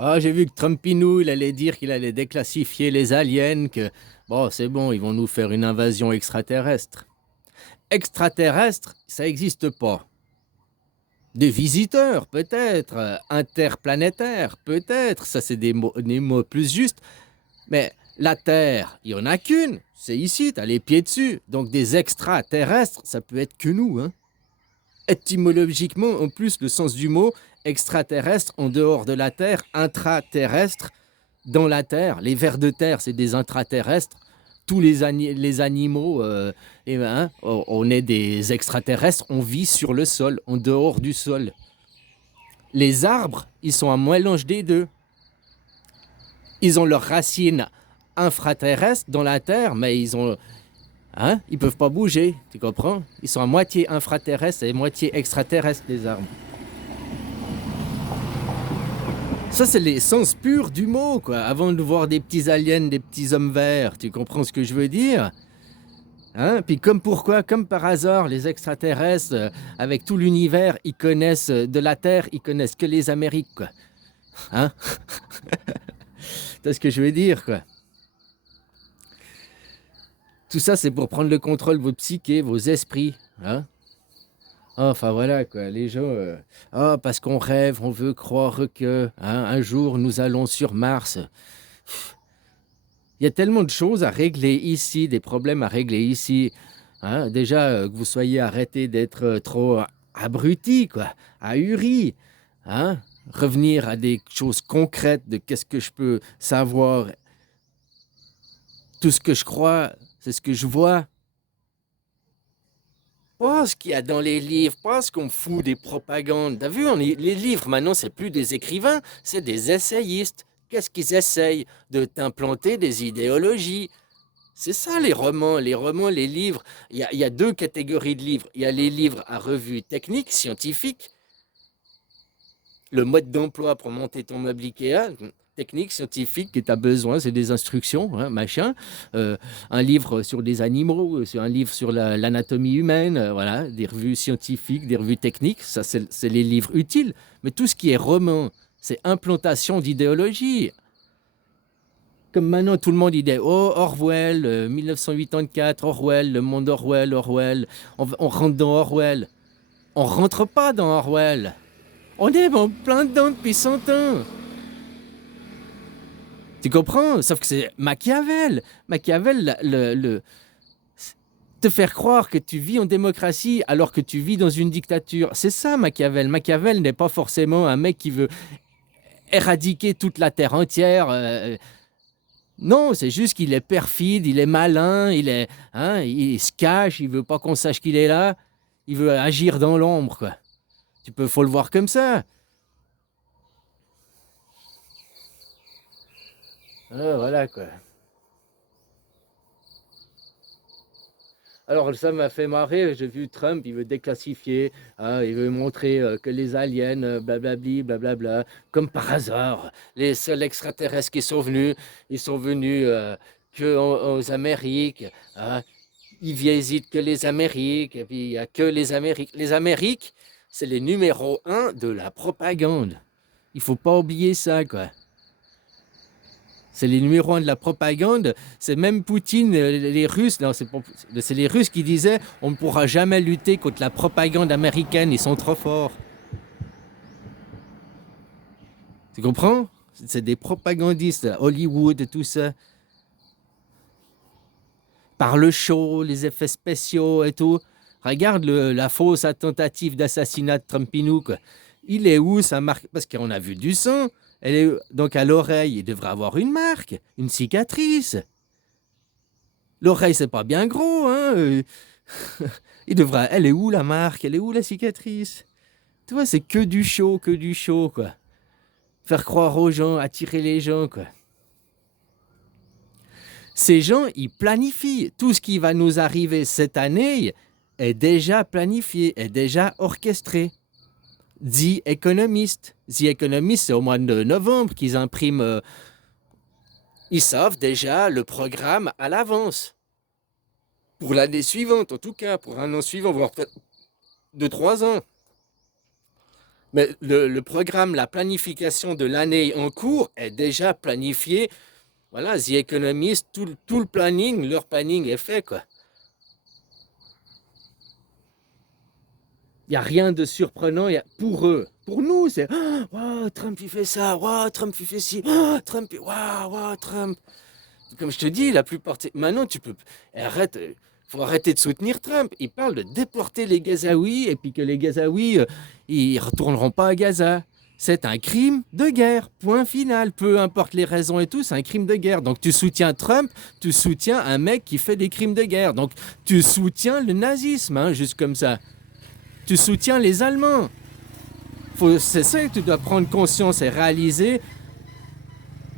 Ah, j'ai vu que Trumpinou, il allait dire qu'il allait déclassifier les aliens, que bon, c'est bon, ils vont nous faire une invasion extraterrestre. Extraterrestre, ça n'existe pas. Des visiteurs, peut-être, interplanétaires, peut-être, ça c'est des mots plus justes, mais la Terre, il n'y en a qu'une, c'est ici, tu as les pieds dessus. Donc des extraterrestres, ça peut être que nous, hein. Étymologiquement, en plus, le sens du mot extraterrestre, en dehors de la Terre, intraterrestre, dans la Terre. Les vers de terre, c'est des intraterrestres. Tous les animaux, eh ben, on est des extraterrestres, on vit sur le sol, en dehors du sol. Les arbres, ils sont un mélange des deux. Ils ont leurs racines infraterrestres dans la Terre, mais ils peuvent pas bouger, tu comprends? Ils sont à moitié infraterrestres et moitié extraterrestres, les arbres. Ça, c'est l'essence pure du mot, quoi. Avant de voir des petits aliens, des petits hommes verts, tu comprends ce que je veux dire? Hein? Puis comme par hasard, les extraterrestres, avec tout l'univers, ils connaissent de la Terre, ils connaissent que les Amériques, quoi. Hein? C'est ce que je veux dire, quoi. Tout ça, c'est pour prendre le contrôle de votre psyché, vos esprits. Hein? Enfin voilà, quoi. Les gens, parce qu'on rêve, on veut croire que un jour nous allons sur Mars. Il y a tellement de choses à régler ici, des problèmes à régler ici. Hein? Déjà, que vous soyez arrêté d'être trop abruti, quoi, ahuri. Hein? Revenir à des choses concrètes de qu'est-ce que je peux savoir. Tout ce que je crois, c'est ce que je vois. Pas ce qu'il y a dans les livres, pas ce qu'on fout des propagandes. T'as vu, les livres maintenant, c'est plus des écrivains, c'est des essayistes. Qu'est-ce qu'ils essayent? De t'implanter des idéologies. C'est ça les romans. Les romans, les livres. Il y a deux catégories de livres. Il y a les livres à revue technique, scientifique, le mode d'emploi pour monter ton meuble Ikea, technique, scientifique que tu as besoin, c'est des instructions, hein, machin. Euh, un livre sur des animaux, un livre sur l'anatomie humaine, voilà, des revues scientifiques, des revues techniques, ça c'est les livres utiles. Mais tout ce qui est roman, c'est implantation d'idéologie. Comme maintenant, tout le monde dit oh, Orwell, 1984, Orwell, le monde Orwell, Orwell. On rentre dans Orwell. On rentre pas dans Orwell. On est en plein dedans depuis 100 ans. Tu comprends? Sauf que c'est Machiavel. Machiavel, te faire croire que tu vis en démocratie alors que tu vis dans une dictature. C'est ça, Machiavel. Machiavel n'est pas forcément un mec qui veut éradiquer toute la terre entière. Non, c'est juste qu'il est perfide, il est malin, il se cache, il veut pas qu'on sache qu'il est là. Il veut agir dans l'ombre, quoi. Faut le voir comme ça. Ah, voilà, quoi. Alors ça m'a fait marrer, j'ai vu Trump, il veut déclassifier, hein, il veut montrer que les aliens, blablabli, blablabla, comme par hasard, les seuls extraterrestres qui sont venus, ils sont venus que aux Amériques, hein. Ils visitent que les Amériques, et puis il n'y a que les Amériques. Les Amériques, c'est les numéros un de la propagande. Il faut pas oublier ça, quoi. C'est les numéros un de la propagande. C'est même Poutine, les Russes, non, c'est les Russes qui disaient on ne pourra jamais lutter contre la propagande américaine, ils sont trop forts. Tu comprends? C'est des propagandistes, Hollywood, tout ça. Par le show, les effets spéciaux et tout. Regarde la fausse tentative d'assassinat de Trumpinou, quoi. Il est où sa marque? Parce qu'on a vu du sang. Donc à l'oreille, il devrait avoir une marque, une cicatrice. L'oreille, c'est pas bien gros, hein. Elle est où la marque? Elle est où la cicatrice? Tu vois, c'est que du show, quoi. Faire croire aux gens, attirer les gens, quoi. Ces gens, ils planifient. Tout ce qui va nous arriver cette année est déjà planifié, est déjà orchestré. The Economist. The Economist, c'est au mois de novembre qu'ils impriment. Ils savent déjà le programme à l'avance. Pour l'année suivante, en tout cas, pour un an suivant, voire peut-être 2, 3 ans. Mais le programme, la planification de l'année en cours est déjà planifié. Voilà, The Economist, tout le planning, leur planning est fait, quoi. Il n'y a rien de surprenant pour eux. Pour nous, c'est oh, Trump il fait ça, wow, Trump il fait ci, oh, Trump, wow, wow, Trump. Comme je te dis, la plupart. Maintenant, tu peux. Arrête. Faut arrêter de soutenir Trump. Il parle de déporter les Gazaouis et puis que les Gazaouis, ils retourneront pas à Gaza. C'est un crime de guerre. Point final. Peu importe les raisons et tout, c'est un crime de guerre. Donc tu soutiens Trump, tu soutiens un mec qui fait des crimes de guerre. Donc tu soutiens le nazisme, hein, juste comme ça. Tu soutiens les Allemands. C'est ça que tu dois prendre conscience et réaliser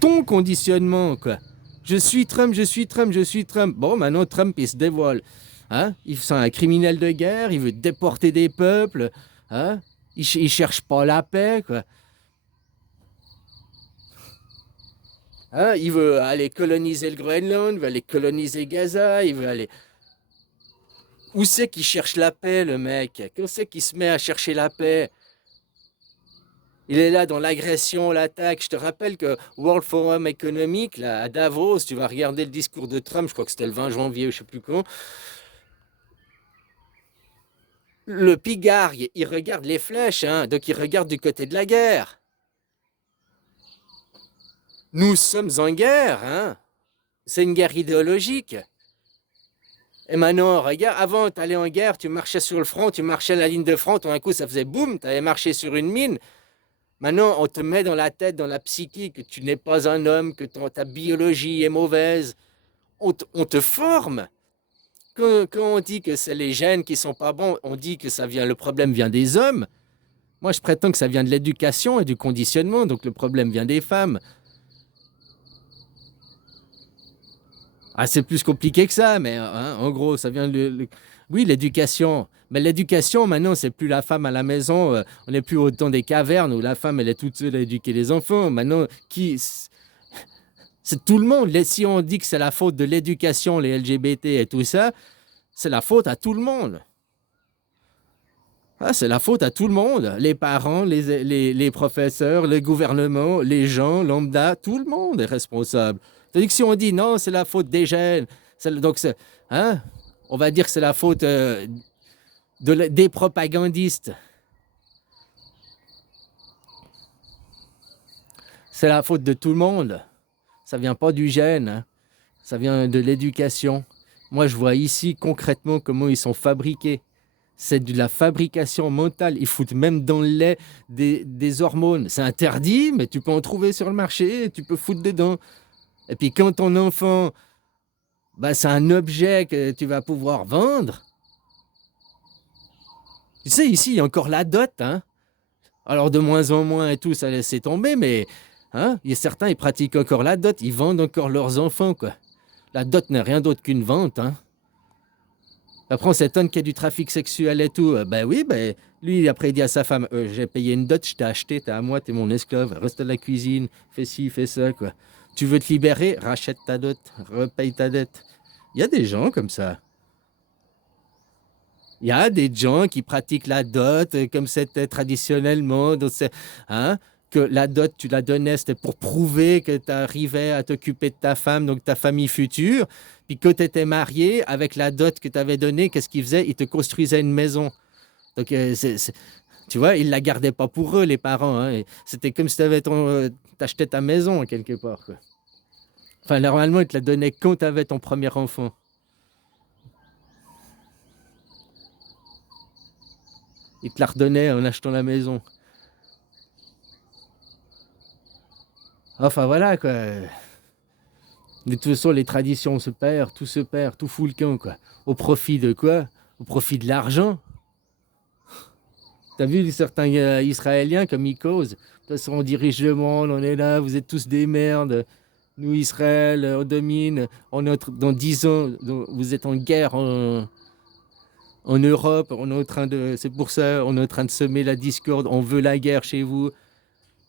ton conditionnement, quoi. Je suis Trump, je suis Trump, je suis Trump. Bon, maintenant, Trump, il se dévoile. Hein? Il c'est un criminel de guerre, il veut déporter des peuples. Hein? Il cherche pas la paix, quoi. Hein? Il veut aller coloniser le Groenland, il veut aller coloniser Gaza, il veut aller... Où c'est qu'il cherche la paix, le mec? Où c'est qu'il se met à chercher la paix? Il est là dans l'agression, l'attaque. Je te rappelle que World Forum Economic, là, à Davos, tu vas regarder le discours de Trump, je crois que c'était le 20 janvier, je ne sais plus quand. Le pigard, il regarde les flèches, hein, donc il regarde du côté de la guerre. Nous sommes en guerre, hein. C'est une guerre idéologique. Et maintenant, regarde, avant, tu allais en guerre, tu marchais sur le front, tu marchais à la ligne de front, tout d'un coup, ça faisait boum, tu allais marcher sur une mine. Maintenant, on te met dans la tête, dans la psyché, que tu n'es pas un homme, que ta biologie est mauvaise. On te forme. Quand on dit que c'est les gènes qui sont pas bons, on dit que le problème vient des hommes. Moi, je prétends que ça vient de l'éducation et du conditionnement, donc le problème vient des femmes. Ah, c'est plus compliqué que ça, mais hein, en gros, ça vient de... Oui, l'éducation. Mais l'éducation, maintenant, c'est plus la femme à la maison. On n'est plus au temps des cavernes où la femme, elle est toute seule à éduquer les enfants. Maintenant, c'est tout le monde. Si on dit que c'est la faute de l'éducation, les LGBT et tout ça, c'est la faute à tout le monde. Ah, c'est la faute à tout le monde. Les parents, les professeurs, le gouvernement, les gens, lambda, tout le monde est responsable. C'est-à-dire que si on dit non, c'est la faute des gènes, donc hein, on va dire que c'est la faute des propagandistes. C'est la faute de tout le monde. Ça vient pas du gène, hein. Ça vient de l'éducation. Moi, je vois ici concrètement comment ils sont fabriqués. C'est de la fabrication mentale. Ils foutent même dans le lait des hormones. C'est interdit, mais tu peux en trouver sur le marché et tu peux foutre dedans. Et puis quand ton enfant, bah, c'est un objet que tu vas pouvoir vendre. Tu sais, ici, il y a encore la dot. Hein? Alors de moins en moins et tout, ça laisse tomber, mais hein, il y a certains, ils pratiquent encore la dot. Ils vendent encore leurs enfants, quoi. La dot n'est rien d'autre qu'une vente, hein. Après, on s'étonne qu'il y a du trafic sexuel et tout. Ben oui, ben, lui, après, il dit à sa femme, j'ai payé une dot, je t'ai acheté, t'es à moi, t'es mon esclave, reste à la cuisine, fais ci, fais ça, quoi. Tu veux te libérer, rachète ta dot, repaye ta dette. Il y a des gens comme ça. Il y a des gens qui pratiquent la dot comme c'était traditionnellement. Donc hein, que la dot, tu la donnais, c'était pour prouver que tu arrivais à t'occuper de ta femme, donc ta famille future. Puis quand tu étais marié, avec la dot que tu avais donnée, qu'est-ce qu'ils faisaient? Ils te construisaient une maison. Donc, tu vois, ils ne la gardaient pas pour eux, les parents. Hein. C'était comme si tu t'achetais ta maison, quelque part. Quoi. Enfin, normalement, ils te la donnaient quand tu avais ton premier enfant. Ils te la redonnaient en achetant la maison. Enfin, voilà, quoi. De toute façon, les traditions se perdent, tout fout le camp, quoi. Au profit de quoi? Au profit de l'argent. T'as vu certains Israéliens comme ils causent? De toute façon, on dirige le monde, on est là, vous êtes tous des merdes. Nous, Israël, on domine. Dans 10 ans, vous êtes en guerre en Europe. C'est pour ça, on est en train de semer la discorde. On veut la guerre chez vous.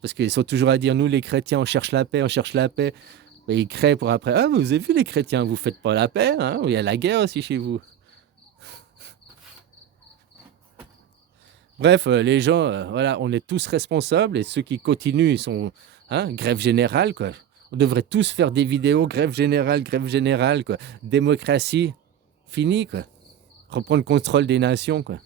Parce qu'ils sont toujours à dire, nous, les chrétiens, on cherche la paix, on cherche la paix. Mais ils créent pour après. Ah, vous avez vu les chrétiens, vous faites pas la paix, hein? Il y a la guerre aussi chez vous. Bref, les gens, voilà, on est tous responsables et ceux qui continuent, ils sont hein, grève générale, quoi. On devrait tous faire des vidéos, grève générale, quoi. Démocratie, fini, quoi. Reprendre le contrôle des nations, quoi.